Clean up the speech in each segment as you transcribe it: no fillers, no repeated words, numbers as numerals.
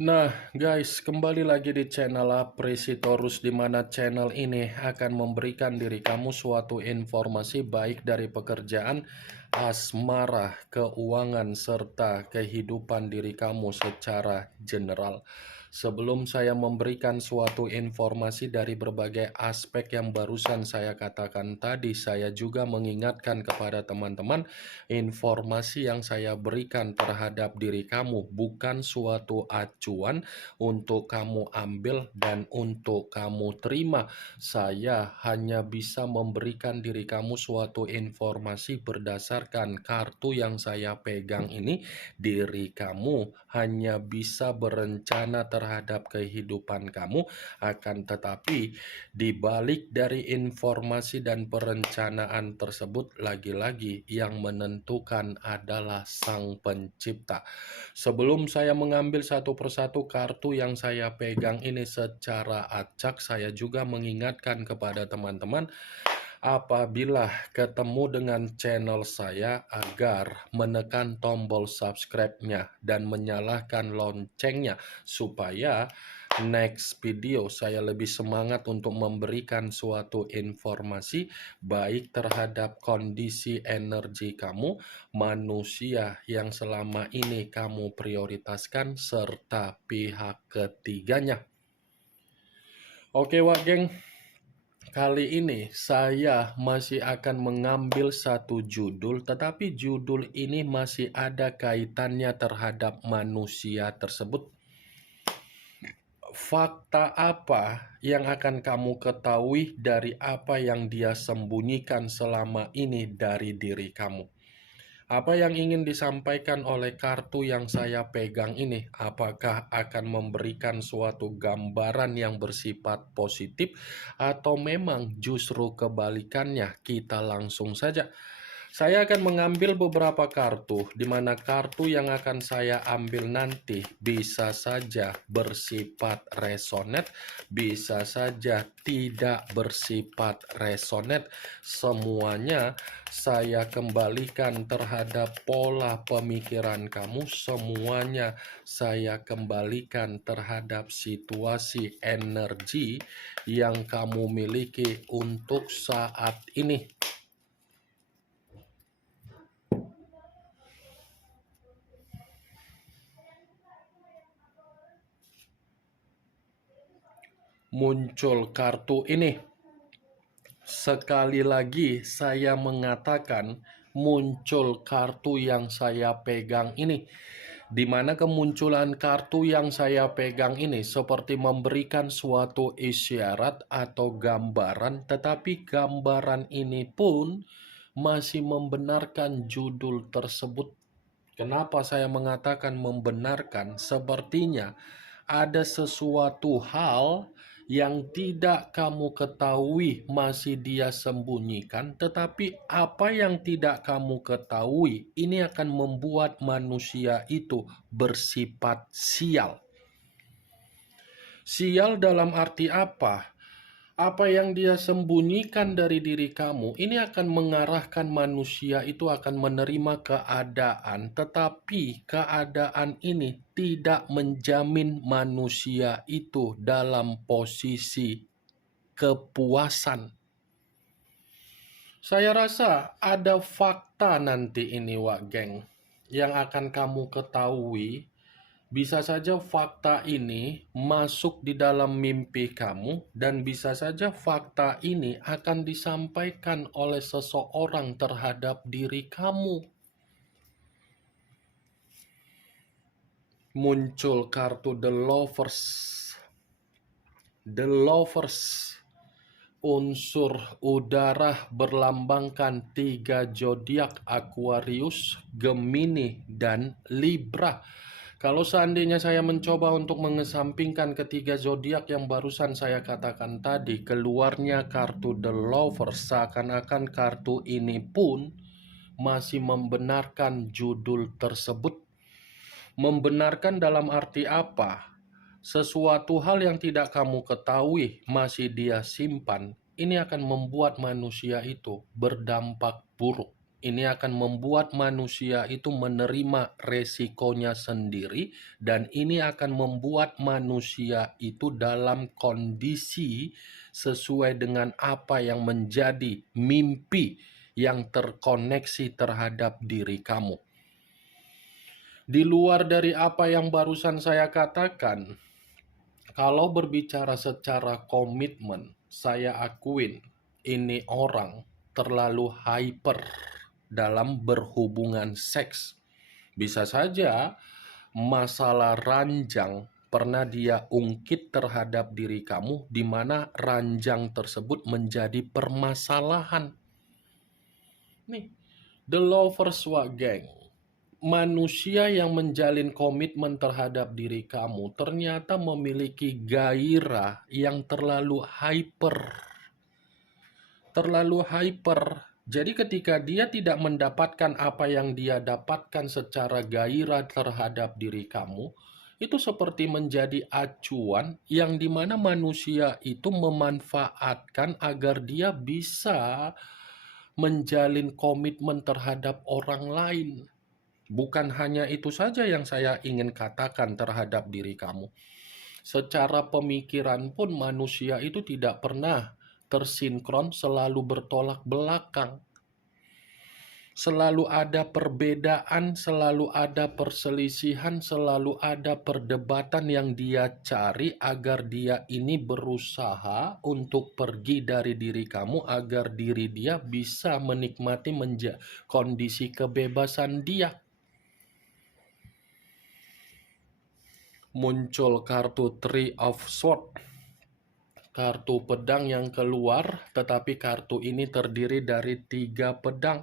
Nah, guys, kembali lagi di channel Apresitorus, di mana channel ini akan memberikan diri kamu suatu informasi baik dari pekerjaan, asmara, keuangan, serta kehidupan diri kamu secara general. Sebelum saya memberikan suatu informasi dari berbagai aspek yang barusan saya katakan tadi, saya juga mengingatkan kepada teman-teman, informasi yang saya berikan terhadap diri kamu bukan suatu acuan untuk kamu ambil dan untuk kamu terima. Saya hanya bisa memberikan diri kamu suatu informasi berdasarkan kartu yang saya pegang ini. Diri kamu hanya bisa berencana terhadap kehidupan kamu, akan tetapi di balik dari informasi dan perencanaan tersebut, lagi-lagi yang menentukan adalah Sang Pencipta. Sebelum saya mengambil satu persatu kartu yang saya pegang ini secara acak, saya juga mengingatkan kepada teman-teman, apabila ketemu dengan channel saya, agar menekan tombol subscribe-nya dan menyalakan loncengnya, supaya next video saya lebih semangat untuk memberikan suatu informasi baik terhadap kondisi energi kamu, manusia yang selama ini kamu prioritaskan, serta pihak ketiganya. Oke, Wak Geng. Kali ini saya masih akan mengambil satu judul, tetapi judul ini masih ada kaitannya terhadap manusia tersebut. Fakta apa yang akan kamu ketahui dari apa yang dia sembunyikan selama ini dari diri kamu? Apa yang ingin disampaikan oleh kartu yang saya pegang ini? Apakah akan memberikan suatu gambaran yang bersifat positif atau memang justru kebalikannya? Kita langsung saja. Saya akan mengambil beberapa kartu, di mana kartu yang akan saya ambil nanti bisa saja bersifat resonate, bisa saja tidak bersifat resonate. Semuanya saya kembalikan terhadap pola pemikiran kamu, semuanya saya kembalikan terhadap situasi energi yang kamu miliki untuk saat ini. Muncul kartu ini. Sekali lagi saya mengatakan, muncul kartu yang saya pegang ini, di mana kemunculan kartu yang saya pegang ini seperti memberikan suatu isyarat atau gambaran, tetapi gambaran ini pun masih membenarkan judul tersebut. Kenapa saya mengatakan membenarkan? Sepertinya ada sesuatu hal yang tidak kamu ketahui masih dia sembunyikan, tetapi apa yang tidak kamu ketahui ini akan membuat manusia itu bersifat sial. Sial dalam arti apa? Apa yang dia sembunyikan dari diri kamu, ini akan mengarahkan manusia itu akan menerima keadaan, tetapi keadaan ini tidak menjamin manusia itu dalam posisi kepuasan. Saya rasa ada fakta nanti ini, Wak Geng, yang akan kamu ketahui. Bisa saja fakta ini masuk di dalam mimpi kamu, dan bisa saja fakta ini akan disampaikan oleh seseorang terhadap diri kamu. Muncul kartu The Lovers. The Lovers. Unsur udara berlambangkan 3 zodiak: Aquarius, Gemini, dan Libra. Kalau seandainya saya mencoba untuk mengesampingkan ketiga zodiak yang barusan saya katakan tadi, keluarnya kartu The Lover, seakan-akan kartu ini pun masih membenarkan judul tersebut. Membenarkan dalam arti apa? Sesuatu hal yang tidak kamu ketahui masih dia simpan, ini akan membuat manusia itu berdampak buruk. Ini akan membuat manusia itu menerima resikonya sendiri, dan ini akan membuat manusia itu dalam kondisi sesuai dengan apa yang menjadi mimpi yang terkoneksi terhadap diri kamu. Di luar dari apa yang barusan saya katakan, kalau berbicara secara komitmen, saya akuin ini orang terlalu hyper dalam berhubungan seks. Bisa saja masalah ranjang pernah dia ungkit terhadap diri kamu, di mana ranjang tersebut menjadi permasalahan. Nih, The Lovers Gang. Manusia yang menjalin komitmen terhadap diri kamu ternyata memiliki gairah yang terlalu hyper. Terlalu hyper. Jadi ketika dia tidak mendapatkan apa yang dia dapatkan secara gairah terhadap diri kamu, itu seperti menjadi acuan yang dimana manusia itu memanfaatkan agar dia bisa menjalin komitmen terhadap orang lain. Bukan hanya itu saja yang saya ingin katakan terhadap diri kamu. Secara pemikiran pun manusia itu tidak pernah tersinkron, selalu bertolak belakang. Selalu ada perbedaan, selalu ada perselisihan, selalu ada perdebatan yang dia cari agar dia ini berusaha untuk pergi dari diri kamu, agar diri dia bisa menikmati kondisi kebebasan dia. Muncul kartu Three of Swords, kartu pedang yang keluar, tetapi kartu ini terdiri dari 3 pedang.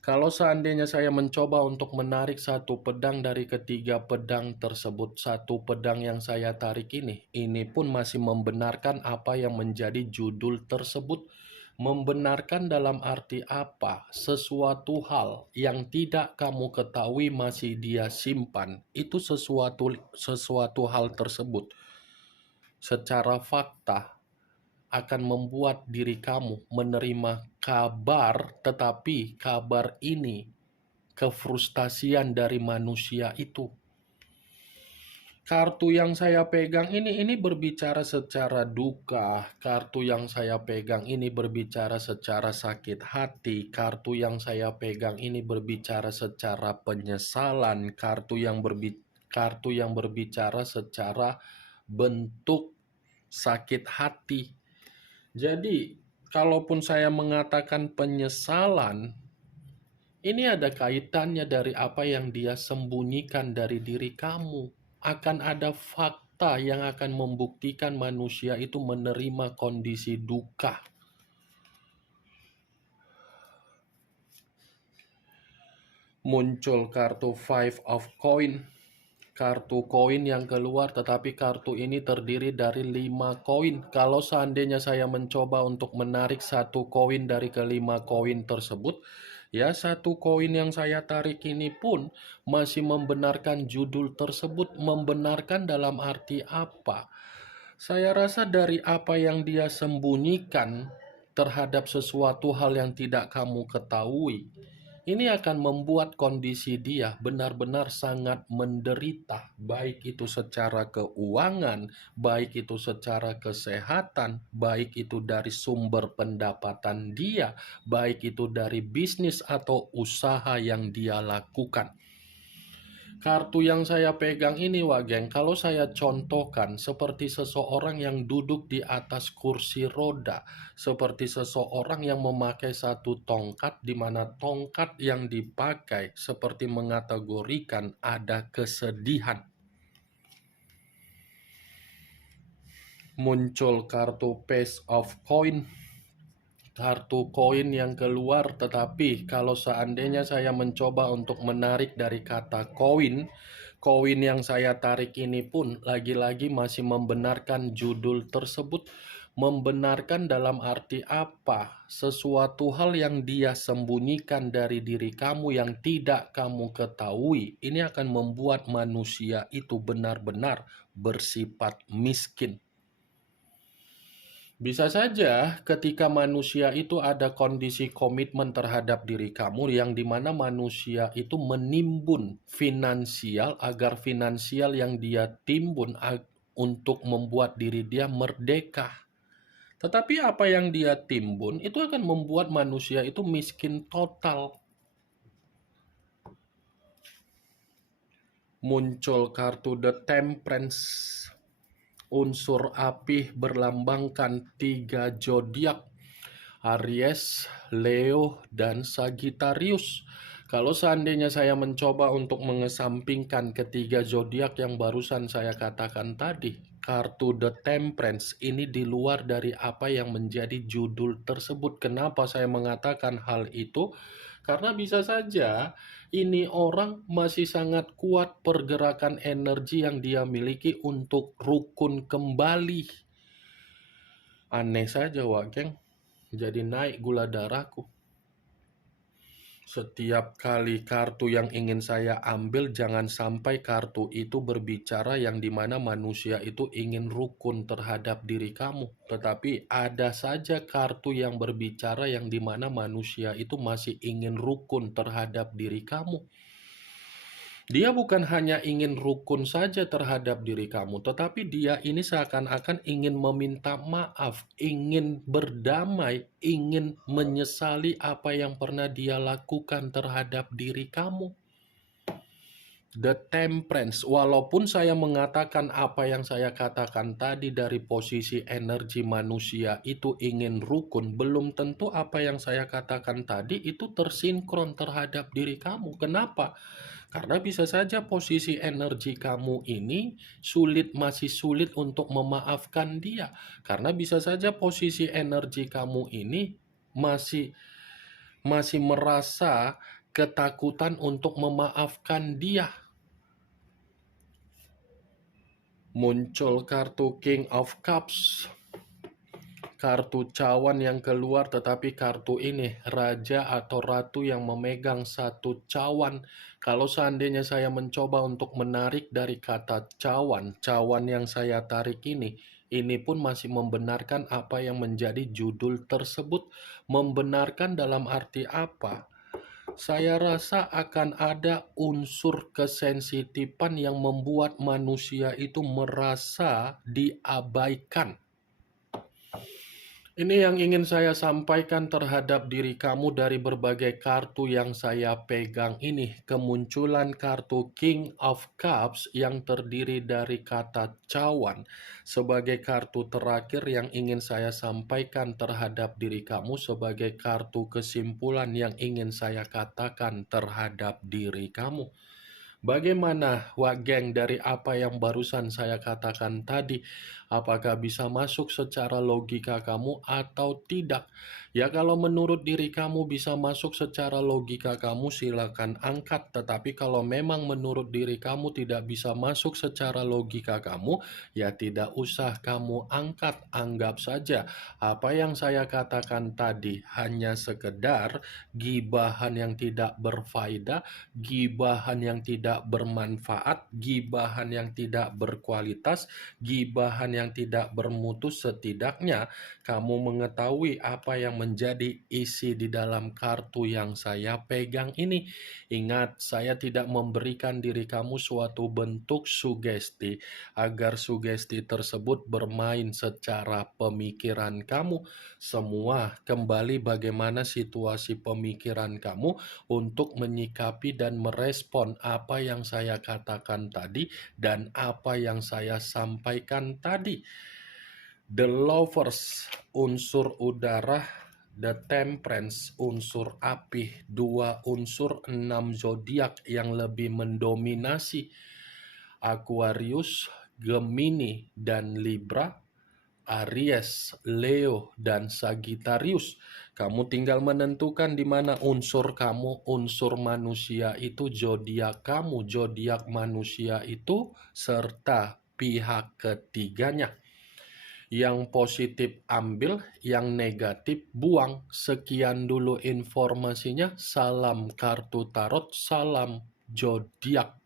Kalau seandainya saya mencoba untuk menarik satu pedang dari ketiga pedang tersebut, satu pedang yang saya tarik ini pun masih membenarkan apa yang menjadi judul tersebut. Membenarkan dalam arti apa? Sesuatu hal yang tidak kamu ketahui masih dia simpan, itu sesuatu hal tersebut secara fakta akan membuat diri kamu menerima kabar, tetapi kabar ini kefrustasian dari manusia itu. Kartu yang saya pegang ini berbicara secara duka, kartu yang saya pegang ini berbicara secara sakit hati, kartu yang saya pegang ini berbicara secara penyesalan, kartu yang berbicara secara bentuk sakit hati. Jadi, kalaupun saya mengatakan penyesalan, ini ada kaitannya dari apa yang dia sembunyikan dari diri kamu. Akan ada fakta yang akan membuktikan manusia itu menerima kondisi duka. Muncul kartu Five of Coin, kartu koin yang keluar, tetapi kartu ini terdiri dari 5 koin. Kalau seandainya saya mencoba untuk menarik satu koin dari kelima koin tersebut, ya, satu koin yang saya tarik ini pun masih membenarkan judul tersebut. Membenarkan dalam arti apa? Saya rasa dari apa yang dia sembunyikan terhadap sesuatu hal yang tidak kamu ketahui, ini akan membuat kondisi dia benar-benar sangat menderita, baik itu secara keuangan, baik itu secara kesehatan, baik itu dari sumber pendapatan dia, baik itu dari bisnis atau usaha yang dia lakukan. Kartu yang saya pegang ini, Wageng, kalau saya contohkan seperti seseorang yang duduk di atas kursi roda, seperti seseorang yang memakai satu tongkat, di mana tongkat yang dipakai seperti mengategorikan ada kesedihan. Muncul kartu Page of Coin, kartu koin yang keluar, tetapi kalau seandainya saya mencoba untuk menarik dari kata koin, koin yang saya tarik ini pun lagi-lagi masih membenarkan judul tersebut. Membenarkan dalam arti apa? Sesuatu hal yang dia sembunyikan dari diri kamu yang tidak kamu ketahui, ini akan membuat manusia itu benar-benar bersifat miskin. Bisa saja ketika manusia itu ada kondisi komitmen terhadap diri kamu yang dimana manusia itu menimbun finansial agar finansial yang dia timbun untuk membuat diri dia merdeka. Tetapi apa yang dia timbun itu akan membuat manusia itu miskin total. Muncul kartu The Temperance. Unsur api berlambangkan 3 zodiak, Aries, Leo, dan Sagittarius. Kalau seandainya saya mencoba untuk mengesampingkan ketiga zodiak yang barusan saya katakan tadi, kartu The Temperance ini di luar dari apa yang menjadi judul tersebut. Kenapa saya mengatakan hal itu? Karena bisa saja ini orang masih sangat kuat pergerakan energi yang dia miliki untuk rukun kembali. Aneh saja, Wak Geng. Jadi naik gula darahku. Setiap kali kartu yang ingin saya ambil, jangan sampai kartu itu berbicara yang dimana manusia itu ingin rukun terhadap diri kamu. Tetapi ada saja kartu yang berbicara yang dimana manusia itu masih ingin rukun terhadap diri kamu. Dia bukan hanya ingin rukun saja terhadap diri kamu, tetapi dia ini seakan-akan ingin meminta maaf, ingin berdamai, ingin menyesali apa yang pernah dia lakukan terhadap diri kamu. The Temperance, walaupun saya mengatakan apa yang saya katakan tadi dari posisi energi manusia itu ingin rukun, belum tentu apa yang saya katakan tadi itu tersinkron terhadap diri kamu. Kenapa? Karena bisa saja posisi energi kamu ini masih sulit untuk memaafkan dia. Karena bisa saja posisi energi kamu ini masih merasa ketakutan untuk memaafkan dia. Muncul kartu King of Cups. Kartu cawan yang keluar, tetapi kartu ini raja atau ratu yang memegang satu cawan. Kalau seandainya saya mencoba untuk menarik dari kata cawan yang saya tarik ini pun masih membenarkan apa yang menjadi judul tersebut. Membenarkan dalam arti apa? Saya rasa akan ada unsur kesensitifan yang membuat manusia itu merasa diabaikan. Ini yang ingin saya sampaikan terhadap diri kamu dari berbagai kartu yang saya pegang ini. Kemunculan kartu King of Cups yang terdiri dari kata cawan sebagai kartu terakhir yang ingin saya sampaikan terhadap diri kamu sebagai kartu kesimpulan yang ingin saya katakan terhadap diri kamu. Bagaimana, Wak Geng, dari apa yang barusan saya katakan tadi? Apakah bisa masuk secara logika kamu atau tidak? Ya, kalau menurut diri kamu bisa masuk secara logika kamu, silakan angkat. Tetapi kalau memang menurut diri kamu tidak bisa masuk secara logika kamu, ya tidak usah kamu angkat. Anggap saja apa yang saya katakan tadi hanya sekedar gibahan yang tidak berfaedah, gibahan yang tidak bermanfaat, gibahan yang tidak berkualitas, gibahan yang tidak bermutu. Setidaknya kamu mengetahui apa yang menjadi isi di dalam kartu yang saya pegang ini. Ingat, saya tidak memberikan diri kamu suatu bentuk sugesti agar sugesti tersebut bermain secara pemikiran kamu. Semua kembali bagaimana situasi pemikiran kamu untuk menyikapi dan merespon apa yang saya katakan tadi dan apa yang saya sampaikan tadi. The Lovers, unsur udara. The Temperance, unsur api. 2 unsur 6 zodiak yang lebih mendominasi. Aquarius, Gemini, dan Libra. Aries, Leo, dan Sagittarius. Kamu tinggal menentukan di mana unsur kamu, unsur manusia itu, zodiak kamu, zodiak manusia itu, serta pihak ketiganya. Yang positif ambil, yang negatif buang. Sekian dulu informasinya. Salam kartu tarot, salam zodiak.